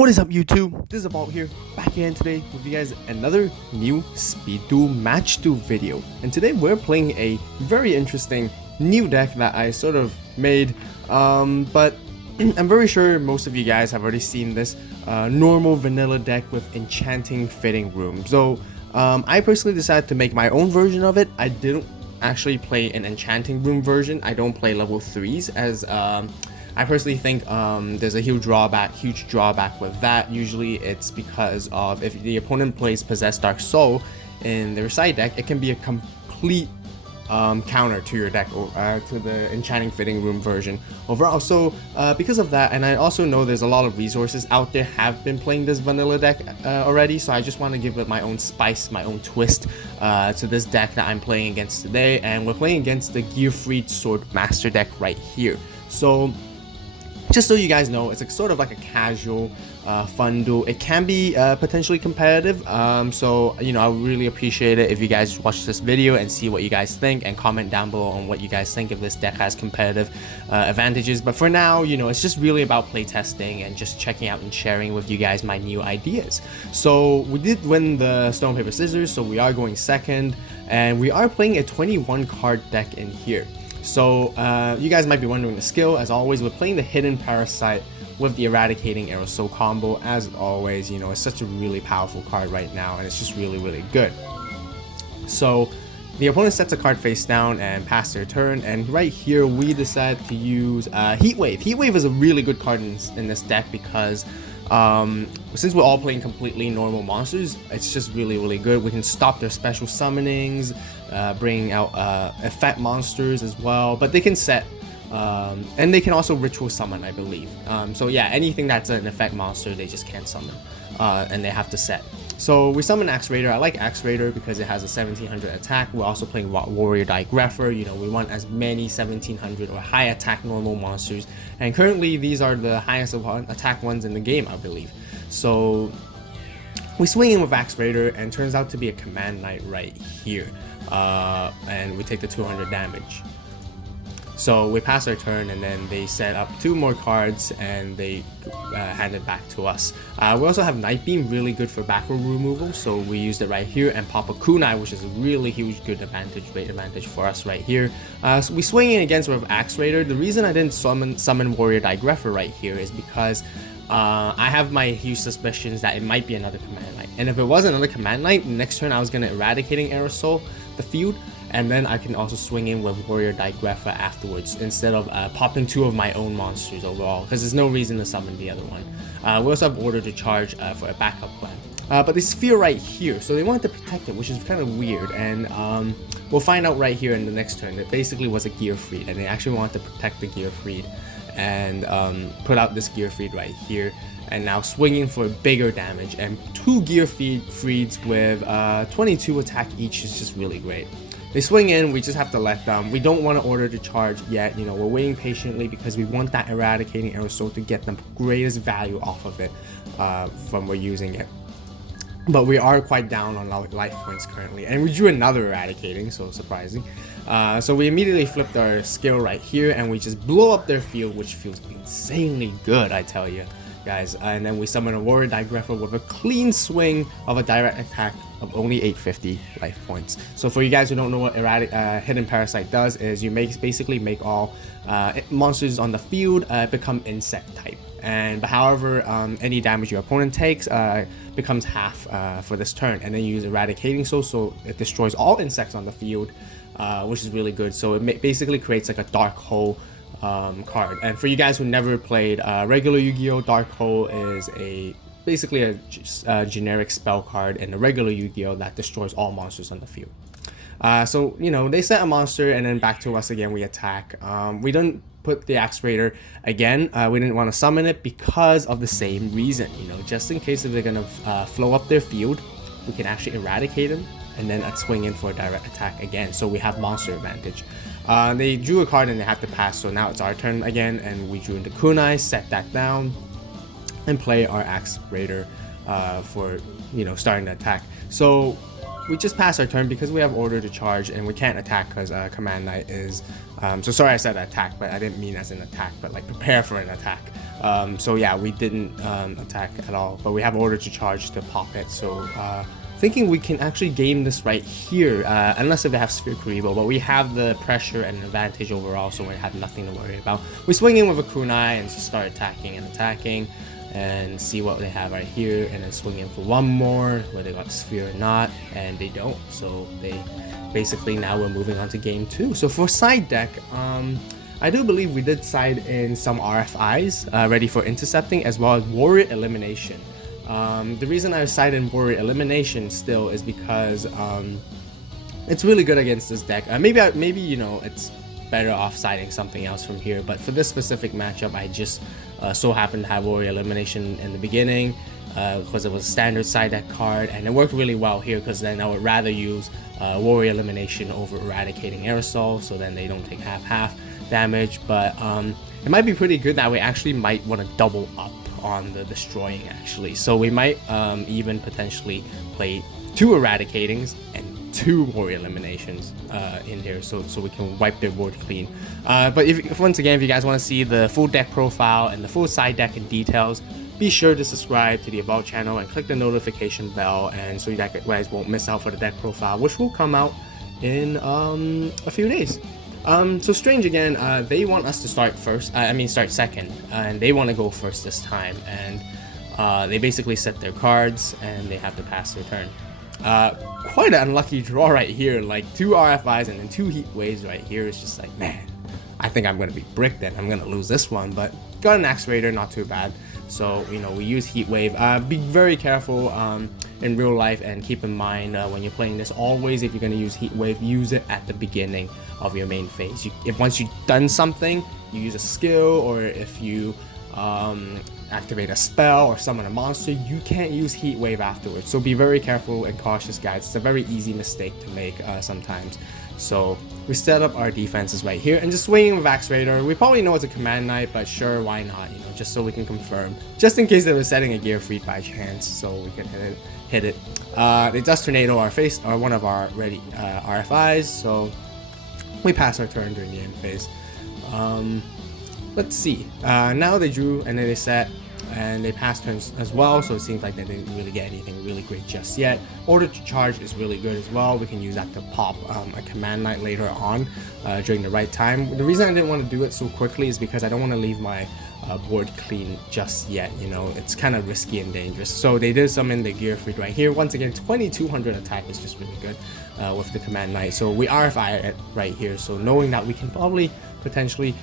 What is up, YouTube? This is AVAULT here, back again today with you guys another new Speed Duel Match Duel video. And today we're playing a very interesting new deck that I sort of made, but I'm very sure most of you guys have already seen this normal vanilla deck with enchanting fitting room. So I personally decided to make my own version of it. I didn't actually play an enchanting room version. I don't play level 3s as I personally think there's a huge drawback with that. Usually it's because of if the opponent plays Possessed Dark Soul in their side deck, it can be a complete counter to your deck or to the Enchanting Fitting Room version overall. So because of that, and I also know there's a lot of resources out there have been playing this vanilla deck already, so I just want to give it my own spice, my own twist to this deck that I'm playing against today. And we're playing against the Gearfried Swordmaster deck right here. So just so you guys know, it's sort of like a casual, fun duel. It can be potentially competitive, so you know, I would really appreciate it if you guys watch this video and see what you guys think and comment down below on what you guys think if this deck has competitive advantages. But for now, you know, it's just really about playtesting and just checking out and sharing with you guys my new ideas. So we did win the Stone Paper Scissors, so we are going second, and we are playing a 21 card deck in here. So you guys might be wondering the skill. As always, we're playing the Hidden Parasite with the Eradicating Aerosol combo. As always, you know, it's such a really powerful card right now, and it's just really good. So the opponent sets a card face down and pass their turn, and right here we decide to use Heat Wave. Heat Wave is a really good card in this deck because since we're all playing completely normal monsters, it's just really good. We can stop their special summonings, bring out effect monsters as well, but they can set and they can also ritual summon, I believe. So yeah, anything that's an effect monster they just can't summon, and they have to set. So we summon Axe Raider. I like Axe Raider because it has a 1700 attack. We're also playing Warrior Digrapher. You know, we want as many 1700 or high attack normal monsters, and currently these are the highest attack ones in the game, I believe. So we swing in with Axe Raider, and turns out to be a Command Knight right here, and we take the 200 damage. So we pass our turn, and then they set up 2 more cards and they hand it back to us. We also have Night Beam, really good for back row removal, so we used it right here, and pop a Kunai, which is a really huge great advantage for us right here. So we swing in against with Axe Raider. The reason I didn't summon Warrior Digrapher right here is because I have my huge suspicions that it might be another Command Knight, and if it was another Command Knight, next turn I was going to Eradicating Aerosol the field, and then I can also swing in with Warrior Digrapher afterwards instead of popping 2 of my own monsters overall, because there's no reason to summon the other one. We also have Order to Charge for a backup plan. But they sphere right here, so they wanted to protect it, which is kind of weird, and we'll find out right here in the next turn that basically was a Gearfried, and they actually wanted to protect the Gearfried and put out this Gearfried right here, and now swinging for bigger damage, and 2 Gearfrieds with 22 attack each is just really great. They swing in, we just have to let them. We don't want to Order to Charge yet, you know, we're waiting patiently because we want that Eradicating Aerosol to get the greatest value off of it from we're using it. But we are quite down on life points currently, and we drew another Eradicating, so surprising. So we immediately flipped our skill right here, and we just blow up their field, which feels insanely good, I tell you guys. And then we summon a Warrior Digrapher with a clean swing of a direct attack of only 850 life points. So for you guys who don't know what Hidden Parasite does, is you basically make all monsters on the field become insect type, and however any damage your opponent takes becomes half for this turn, and then you use Eradicating Soul, so it destroys all insects on the field, which is really good. So it basically creates like a Dark Hole card. And for you guys who never played regular Yu-Gi-Oh!, Dark Hole is basically a generic spell card in the regular Yu-Gi-Oh! That destroys all monsters on the field. So you know, they set a monster, and then back to us again, we attack. We don't put the Axe Raider again. We didn't want to summon it because of the same reason, you know, just in case if they're gonna flow up their field, we can actually eradicate them and then swing in for a direct attack again, so we have monster advantage. They drew a card and they had to pass, so now it's our turn again, and we drew into Kunai, set that down, and play our Axe Raider for, you know, starting the attack. So we just pass our turn because we have order to charge and we can't attack because Command Knight is so sorry I said attack, but I didn't mean as an attack, but like prepare for an attack. So yeah, we didn't attack at all, but we have order to charge to pop it. So thinking we can actually game this right here, unless if they have Sphere Kuribo, but we have the pressure and advantage overall, so we have nothing to worry about. We swing in with a kunai and just start attacking and see what they have right here, and then swing in for one more, whether they got Sphere or not, and they don't. So they basically, now we're moving on to game 2. So for side deck, I do believe we did side in some RFIs ready for intercepting, as well as Warrior Elimination. The reason I side in Warrior Elimination still is because it's really good against this deck. Maybe you know, it's better off siding something else from here, but for this specific matchup, I just so happened to have Warrior Elimination in the beginning because it was a standard side deck card, and it worked really well here because then I would rather use Warrior Elimination over Eradicating Aerosol, so then they don't take half damage. But it might be pretty good that we actually might want to double up on the destroying actually, so we might even potentially play 2 Eradicatings and 2 Warrior Eliminations in here, so we can wipe their board clean. But if once again, if you guys want to see the full deck profile and the full side deck in details, be sure to subscribe to the AVAULT channel and click the notification bell, and so you guys won't miss out for the deck profile, which will come out in a few days. So Strange again, they want us to start first, start second, and they want to go first this time, and they basically set their cards and they have to pass their turn. Quite an unlucky draw right here, like 2 RFIs and then 2 heat waves right here. It's just like, man, I think I'm going to be bricked and I'm going to lose this one, but got an Axe Raider, not too bad. So, you know, we use Heat Wave. Be very careful in real life, and keep in mind when you're playing this, always if you're going to use Heat Wave, use it at the beginning of your main phase. If once you've done something, you use a skill, or if you activate a spell or summon a monster, you can't use Heat Wave afterwards. So be very careful and cautious, guys. It's a very easy mistake to make sometimes. So we set up our defenses right here and just swinging with Axe Raider. We probably know it's a Command Knight, but sure, why not? You know, just so we can confirm, just in case they were setting a Gearfried by chance, so we can hit it. They Dust Tornado our face, or one of our ready RFIs, so we pass our turn during the end phase. Let's see. Now they drew and then they set, and they passed turns as well, so it seems like they didn't really get anything really great just yet. Order to charge is really good as well. We can use that to pop a Command Knight later on during the right time. The reason I didn't want to do it so quickly is because I don't want to leave my board clean just yet. You know, it's kind of risky and dangerous. So they did summon the Gearfried right here. Once again, 2200 attack is just really good with the Command Knight. So we RFI it right here, so knowing that we can probably potentially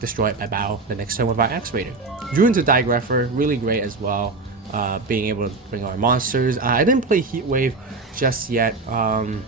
destroy it by battle the next turn with our Axe Raider. Drew into Digrapher, really great as well, being able to bring our monsters. I didn't play Heat Wave just yet. Kind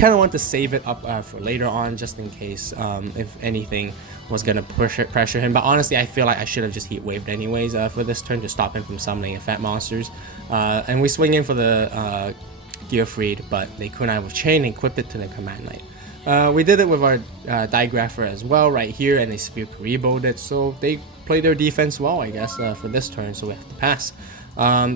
of want to save it up for later on, just in case if anything was gonna pressure him. But honestly, I feel like I should have just Heat Waved anyways for this turn to stop him from summoning fat monsters. And we swing in for the Gearfried, but they couldn't have Chain and equipped it to the Command Knight. We did it with our Digrapher as well right here, and they Sphere Kuribo'd it, so they played their defense well, I guess, for this turn, so we have to pass.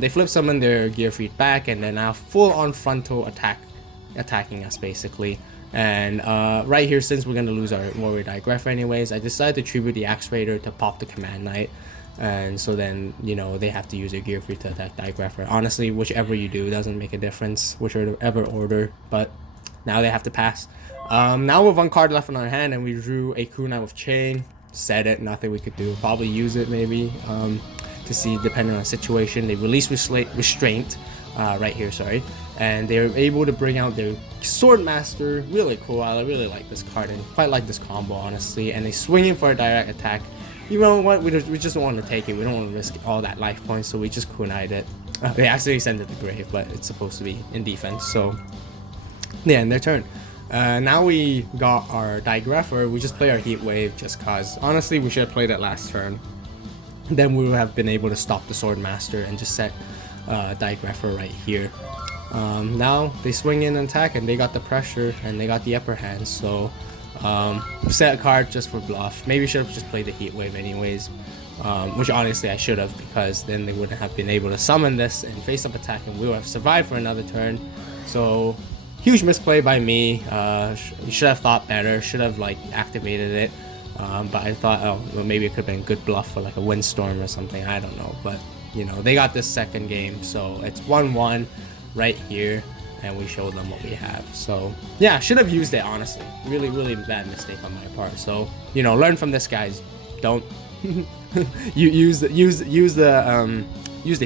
They flip summon their Gearfried back, and they're now full on frontal attacking us basically. And right here, since we're going to lose our Warrior Digrapher anyways, I decided to tribute the Axe Raider to pop the Command Knight. And so then, you know, they have to use their Gearfried to attack Digrapher. Honestly, whichever you do doesn't make a difference, whichever order, but now they have to pass. Now with one card left in our hand, and we drew a Kunai with Chain. Set it, nothing we could do. Probably use it maybe to see, depending on the situation. They release Restraint right here, sorry. And they were able to bring out their Swordmaster. Really cool. I really like this card and quite like this combo, honestly. And they swing in for a direct attack. You know what? We just don't want to take it. We don't want to risk all that life points, so we just kunai'd it. They actually sent it to grave, but it's supposed to be in defense. So yeah, end their turn. Now we got our Digrapher. We just play our Heat Wave just cause. Honestly, we should have played it last turn. Then we would have been able to stop the Swordmaster and just set Digrapher right here. Now they swing in and attack, and they got the pressure and they got the upper hand. So set a card just for bluff. Maybe should have just played the Heat Wave anyways, which honestly I should have, because then they wouldn't have been able to summon this and face up attack, and we would have survived for another turn. So huge misplay by me. Should have thought better. Should have like activated it. But I thought, oh, well, maybe it could have been a good bluff for like a windstorm or something. I don't know. But you know, they got this second game, so it's 1-1 right here, and we show them what we have. So yeah, should have used it, honestly. Really bad mistake on my part. So you know, learn from this, guys. Don't use the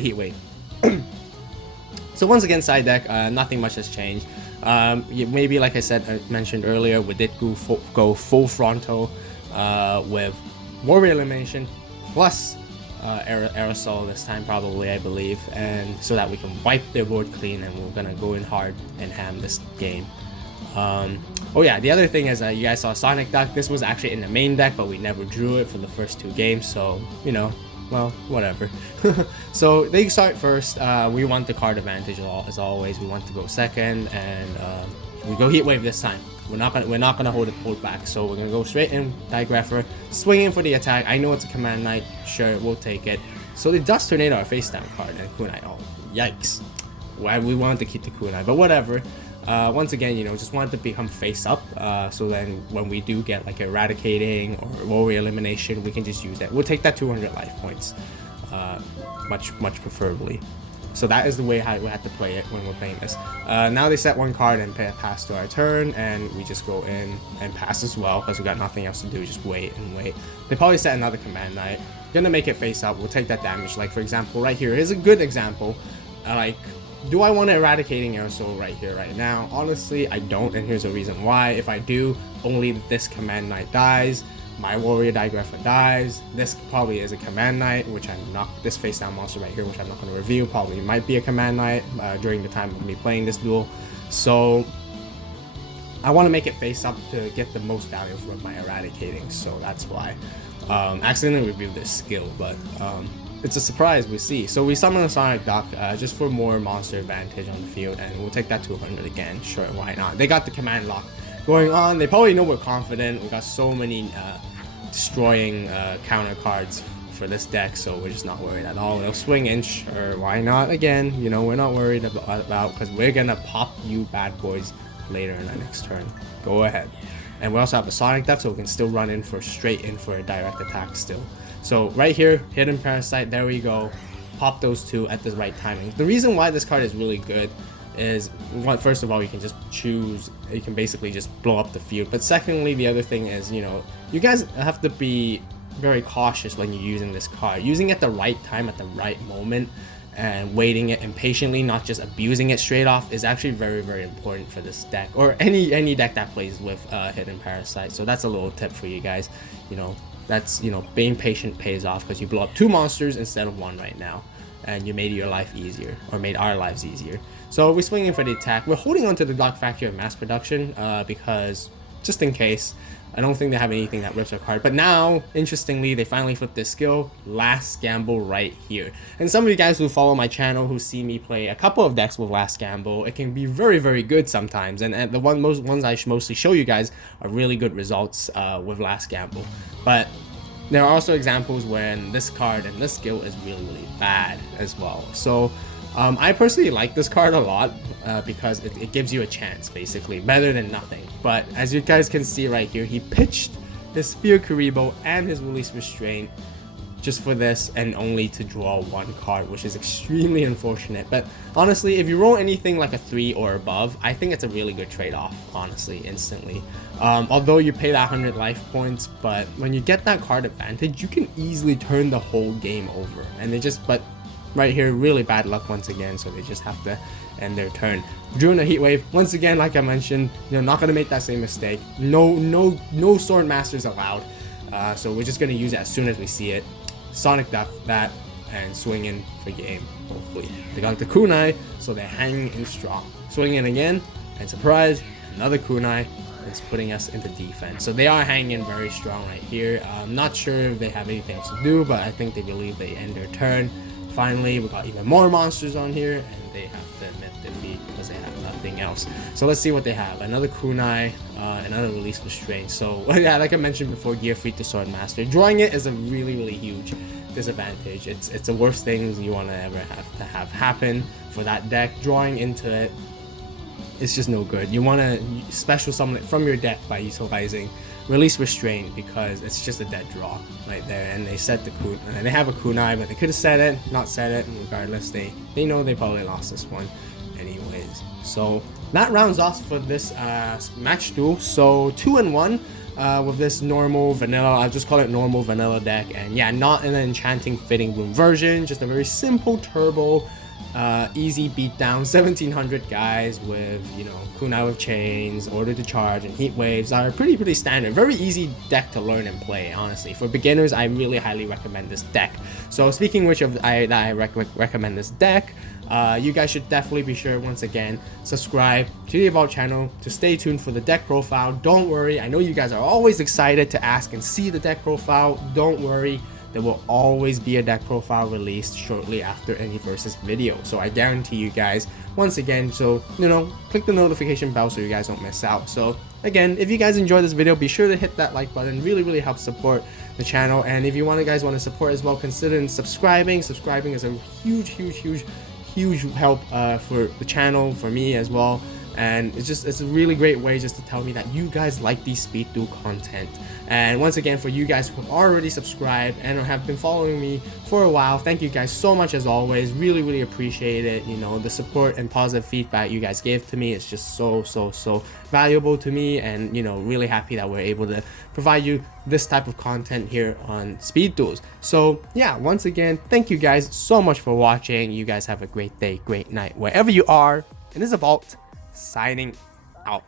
heat wave. So once again, side deck, nothing much has changed. Maybe like I mentioned earlier, we did go full frontal with warrior elimination plus aerosol this time, probably, I believe, and so that we can wipe their board clean, and we're gonna go in hard and ham this game. Oh yeah, the other thing is you guys saw Sonic Duck. This was actually in the main deck, but we never drew it for the first 2 games, so you know, well, whatever. So they start first. We want the card advantage as always. We want to go second, and we go heat wave this time. We're not gonna hold back. So we're gonna go straight in Digrapher, swing in for the attack. I know it's a command knight. Sure, we'll take it. So the Dust Tornado, our face down card, and Kunai. Oh, yikes! Why we wanted to keep the Kunai, but whatever. Once again, you know, just wanted to become face up, so then when we do get like eradicating or warrior elimination, we can just use that. We'll take that 200 life points, much preferably. So that is the way how we have to play it when we're playing this. Now they set 1 card and pass to our turn, and we just go in and pass as well because we got nothing else to do. Just wait and wait. They probably set another command knight. Gonna make it face up. We'll take that damage. Like for example, right here. Here's a good example. Like, do I want to eradicating aerosol right here, right now? Honestly, I don't, and here's a reason why. If I do, only this command knight dies. My warrior Digrapher dies. This probably is a command knight, which I'm not. This face down monster right here, which I'm not going to reveal, probably might be a command knight during the time of me playing this duel. So I want to make it face up to get the most value from my eradicating. So that's why. Accidentally revealed this skill, but it's a surprise we see. So we summon a Sonic Duck just for more monster advantage on the field, and we'll take that 200 again. Sure, why not? They got the command lock going on. They probably know we're confident. We got so many destroying counter cards for this deck, so we're just not worried at all. They'll swing in, sure, why not? Again, you know, we're not worried about because we're gonna pop you bad boys later in our next turn. Go ahead. And we also have a Sonic Duck, so we can still run straight in for a direct attack still. So right here, Hidden Parasite, there we go. Pop those 2 at the right timing. The reason why this card is really good is, first of all, you can just choose, you can basically just blow up the field. But secondly, the other thing is, you know, you guys have to be very cautious when you're using this card. Using it at the right time, at the right moment, and waiting it impatiently, not just abusing it straight off, is actually very important for this deck, or any deck that plays with Hidden Parasite. So that's a little tip for you guys. You know, that's, you know, being patient pays off because you blow up 2 monsters instead of 1 right now, and you made your life easier, or made our lives easier. So we're swinging for the attack. We're holding on to the Dark Factory of Mass Production because just in case. I don't think they have anything that rips our card. But now, interestingly, they finally flipped this skill. Last Gamble right here. And some of you guys who follow my channel, who see me play a couple of decks with Last Gamble, it can be very good sometimes. And the ones I mostly show you guys are really good results with Last Gamble. But there are also examples when this card and this skill is really bad as well. So I personally like this card a lot because it gives you a chance, basically, better than nothing. But as you guys can see right here, he pitched his Fear Karibo and his Release Restraint just for this, and only to draw 1 card, which is extremely unfortunate. But honestly, if you roll anything like a 3 or above, I think it's a really good trade-off, honestly, instantly. Although you pay that 100 life points, but when you get that card advantage, you can easily turn the whole game over. And but right here, really bad luck once again, so they just have to end their turn. During the heat wave, once again, like I mentioned, you're not gonna make that same mistake. No Swordmasters allowed. So we're just gonna use it as soon as we see it. Sonic Duck that, and swing in for game, hopefully. They got the kunai, so they're hanging in strong. Swing in again, and surprise, another kunai is putting us into defense. So they are hanging in very strong right here. I'm not sure if they have anything else to do, but I think they believe they end their turn. Finally, we got even more monsters on here, and they have to admit defeat because they have nothing else. So let's see what they have. Another kunai, another Release Restraint. So yeah, like I mentioned before, Gearfried to Swordmaster. Drawing it is a really huge disadvantage. It's the worst things you want to ever have to have happen for that deck. Drawing into it it's just no good. You want to special summon it from your deck by utilizing Release Restraint, because it's just a dead draw right there. And they set the kun, and they have a kunai, but they could have set it, not set it. Regardless, they know they probably lost this one anyways. So that rounds off for this match duel. So 2-1 with this normal vanilla, I'll just call it normal vanilla deck. And yeah, not an enchanting fitting room version, just a very simple turbo easy beatdown 1700 guys with, you know, kunai with chains, order to charge, and heat waves are pretty standard. Very easy deck to learn and play. Honestly, for beginners, I really highly recommend this deck. So speaking which of I recommend this deck, you guys should definitely be sure, once again, subscribe to the AVAULT channel to stay tuned for the deck profile. Don't worry, I know you guys are always excited to ask and see the deck profile. Don't worry, there will always be a deck profile released shortly after any versus video. So I guarantee you guys, once again, so you know, click the notification bell so you guys don't miss out. So again, if you guys enjoyed this video, be sure to hit that like button. Really helps support the channel. And if you guys want to support as well, consider subscribing. Subscribing is a huge help for the channel, for me as well. And it's a really great way just to tell me that you guys like these speed duel content. And once again, for you guys who have already subscribed and have been following me for a while, thank you guys so much as always. Really appreciate it. You know, the support and positive feedback you guys gave to me is just so valuable to me, and you know, really happy that we're able to provide you this type of content here on Speed Duels. So yeah, once again, thank you guys so much for watching. You guys have a great day, great night, wherever you are. And this is AVAULT signing out.